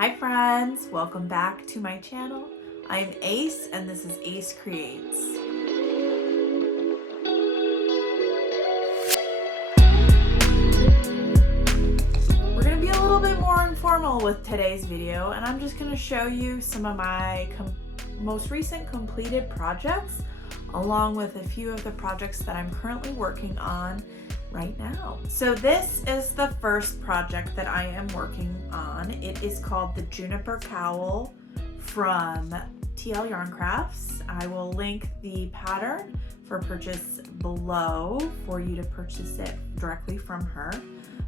Hi friends, welcome back to my channel. I'm Ace and this is AceKreates. We're going to be a little bit more informal with today's video, and I'm just going to show you some of my most recent completed projects along with a few of the projects that I'm currently working on right now. So this is the first project that I am working on. It is called the Juniper Cowel from TL Yarn Crafts. I will link the pattern for purchase below for you to purchase it directly from her.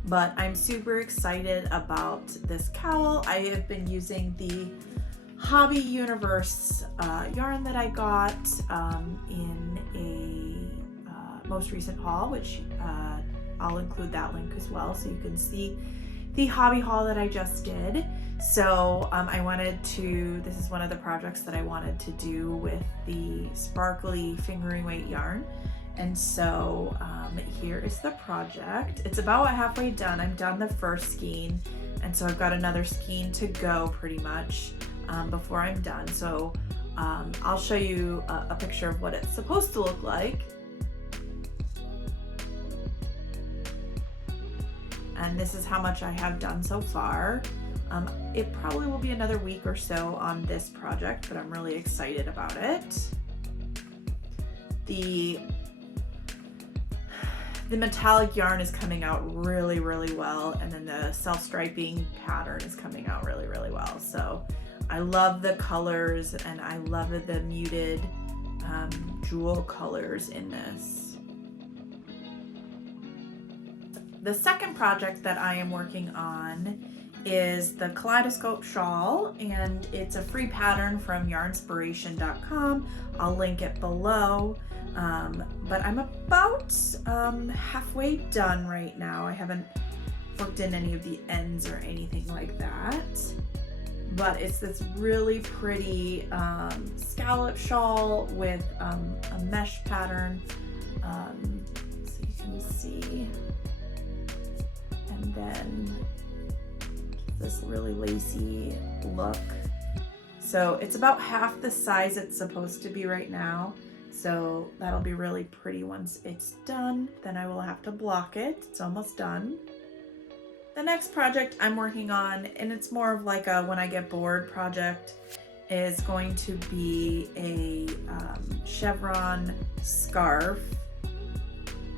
But I'm super excited about this cowl. I have been using the Hobbii Universe yarn that I got in a most recent haul, which I'll include that link as well so you can see the Hobbii haul that I just did. So this is one of the projects that I wanted to do with the sparkly fingering weight yarn. And so here is the project. It's about halfway done. I'm done the first skein, and so I've got another skein to go pretty much before I'm done. So I'll show you a picture of what it's supposed to look like. And this is how much I have done so far. It probably will be another week or so on this project, but I'm really excited about it. The metallic yarn is coming out really, really well, and then the self-striping pattern is coming out really, really well. So I love the colors, and I love the muted jewel colors in this. The second project that I am working on is the Kaleidoscope Shawl, and it's a free pattern from yarnspiration.com. I'll link it below, but I'm about halfway done right now. I haven't worked in any of the ends or anything like that, but it's this really pretty scallop shawl with a mesh pattern, so you can see. And then this really lacy look. So it's about half the size it's supposed to be right now. So that'll be really pretty once it's done. Then I will have to block it. It's almost done. The next project I'm working on, and it's more of like a when I get bored project, is going to be a chevron scarf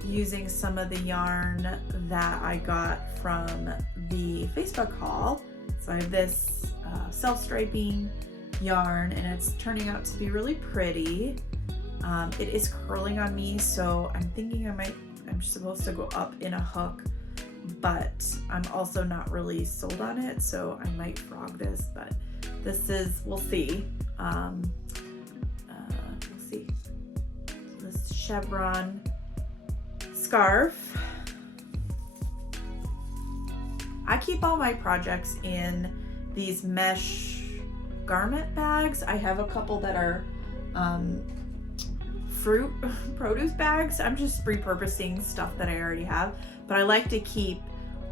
using some of the yarn that I got from the Facebook haul. So I have this self-striping yarn, and it's turning out to be really pretty. It is curling on me, so I'm thinking I'm supposed to go up in a hook, but I'm also not really sold on it, so I might frog this, but we'll see. We'll see. This chevron scarf. I keep all my projects in these mesh garment bags. I have a couple that are produce bags. I'm just repurposing stuff that I already have, but I like to keep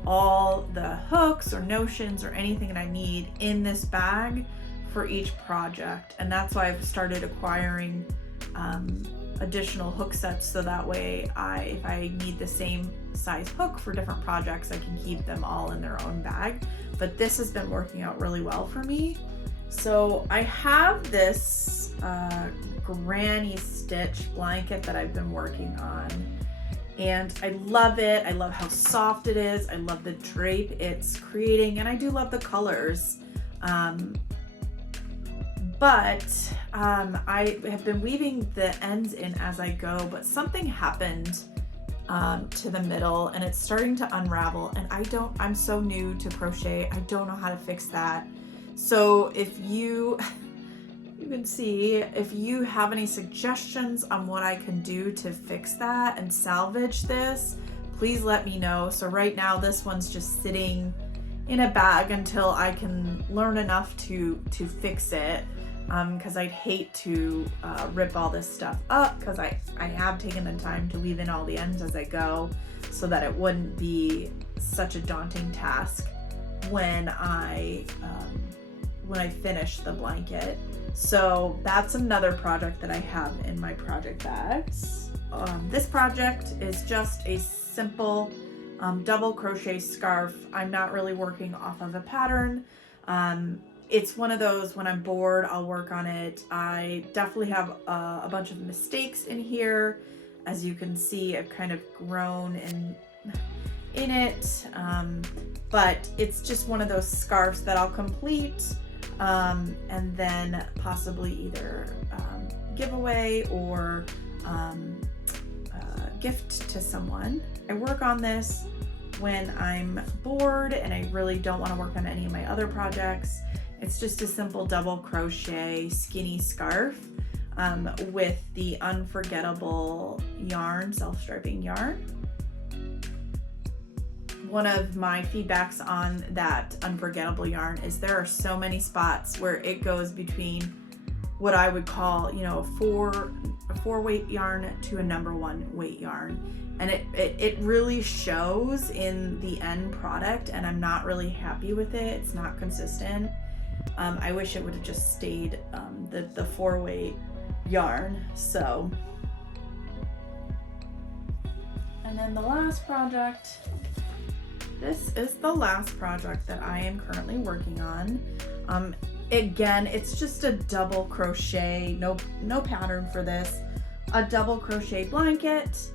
all the hooks or notions or anything that I need in this bag for each project, and that's why I've started acquiring additional hook sets, so that way if I need the same size hook for different projects, I can keep them all in their own bag. But this has been working out really well for me. So I have this granny stitch blanket that I've been working on, and I love it. I love how soft it is. I love the drape it's creating, and I do love the colors. But I have been weaving the ends in as I go, but something happened to the middle, and it's starting to unravel, and I'm so new to crochet. I don't know how to fix that. So if you can see, if you have any suggestions on what I can do to fix that and salvage this, please let me know. So right now this one's just sitting in a bag until I can learn enough to fix it. Because I'd hate to rip all this stuff up, because I have taken the time to weave in all the ends as I go so that it wouldn't be such a daunting task when I when I finish the blanket. So that's another project that I have in my project bags. This project is just a simple double crochet scarf. I'm not really working off of a pattern. It's one of those, when I'm bored, I'll work on it. I definitely have a bunch of mistakes in here. As you can see, I've kind of grown in it, but it's just one of those scarves that I'll complete and then possibly either give away or gift to someone. I work on this when I'm bored and I really don't want to work on any of my other projects. It's just a simple double crochet skinny scarf with the unforgettable yarn, self-striping yarn. One of my feedbacks on that unforgettable yarn is there are so many spots where it goes between what I would call, you know, a 4-weight yarn to a number 1 weight yarn. And it really shows in the end product, and I'm not really happy with it. It's not consistent. I wish it would have just stayed the 4-weight yarn. So, and then the last project, this is the last project that I am currently working on. Again, it's just a double crochet, no pattern for this, a double crochet blanket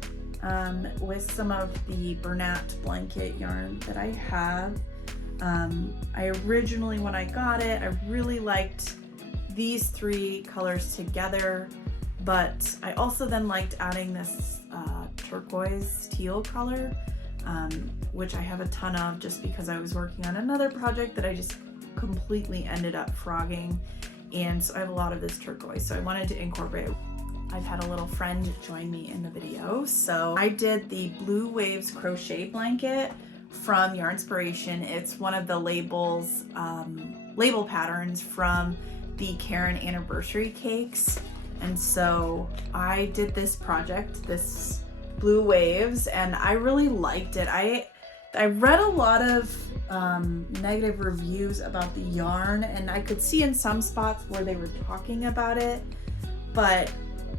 with some of the Bernat blanket yarn that I have. I originally, when I got it, I really liked these 3 colors together, but I also then liked adding this turquoise teal color, which I have a ton of just because I was working on another project that I just completely ended up frogging, and so I have a lot of this turquoise, so I wanted to incorporate. I've had a little friend join me in the video, so I did the Blue Waves crochet blanket from Yarnspiration. It's one of the label patterns from the Karen anniversary cakes, and so I did this project, this Blue Waves, and I really liked it. I read a lot of negative reviews about the yarn, and I could see in some spots where they were talking about it, but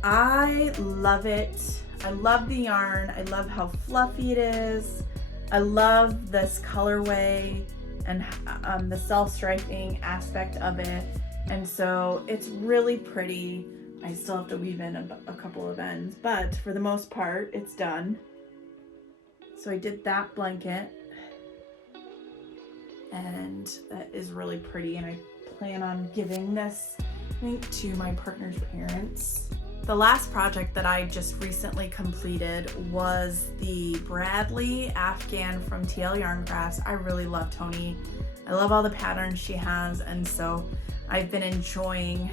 I love it. I love the yarn. I love how fluffy it is. I love this colorway and the self-striping aspect of it, and so it's really pretty. I still have to weave in a couple of ends, but for the most part, it's done. So I did that blanket, and that is really pretty, and I plan on giving this link to my partner's parents. The last project that I just recently completed was the Bradley Afghan from TL Yarn Crafts. I really love Tony. I love all the patterns she has, and so I've been enjoying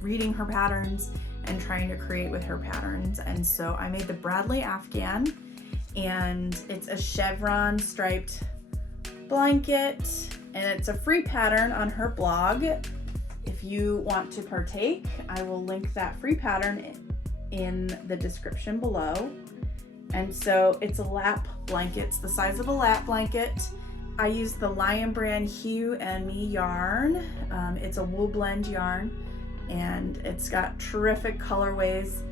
reading her patterns and trying to create with her patterns. And so I made the Bradley Afghan, and it's a chevron striped blanket, and it's a free pattern on her blog. If you want to partake, I will link that free pattern in the description below. And so it's a lap blanket. It's the size of a lap blanket. I used the Lionbrand Hue and Me yarn. It's a wool blend yarn, and it's got terrific colorways.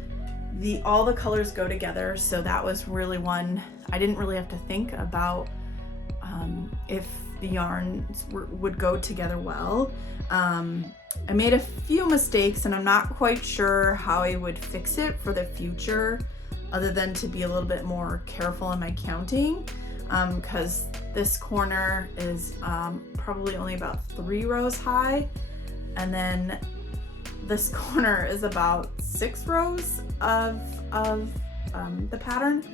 All the colors go together, so that was really one. I didn't really have to think about if the yarns would go together well. I made a few mistakes, and I'm not quite sure how I would fix it for the future, other than to be a little bit more careful in my counting, because this corner is probably only about 3 rows high, and then this corner is about 6 rows of the pattern,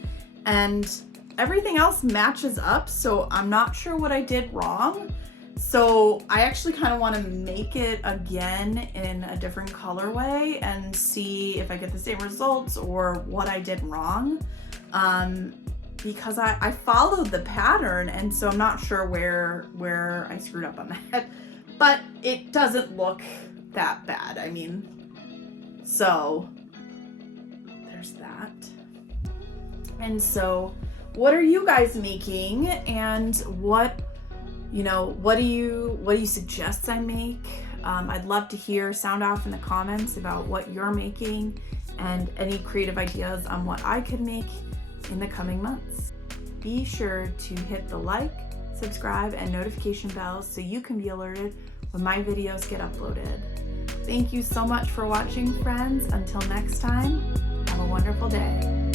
and everything else matches up, so I'm not sure what I did wrong. So I actually kind of want to make it again in a different colorway and see if I get the same results or what I did wrong, because I followed the pattern, and so I'm not sure where I screwed up on that, but it doesn't look that bad. I mean, so there's that. And so what are you guys making, and what You know, what do you suggest I make? I'd love to hear. Sound off in the comments about what you're making and any creative ideas on what I could make in the coming months. Be sure to hit the like, subscribe, and notification bell so you can be alerted when my videos get uploaded. Thank you so much for watching, friends. Until next time, have a wonderful day.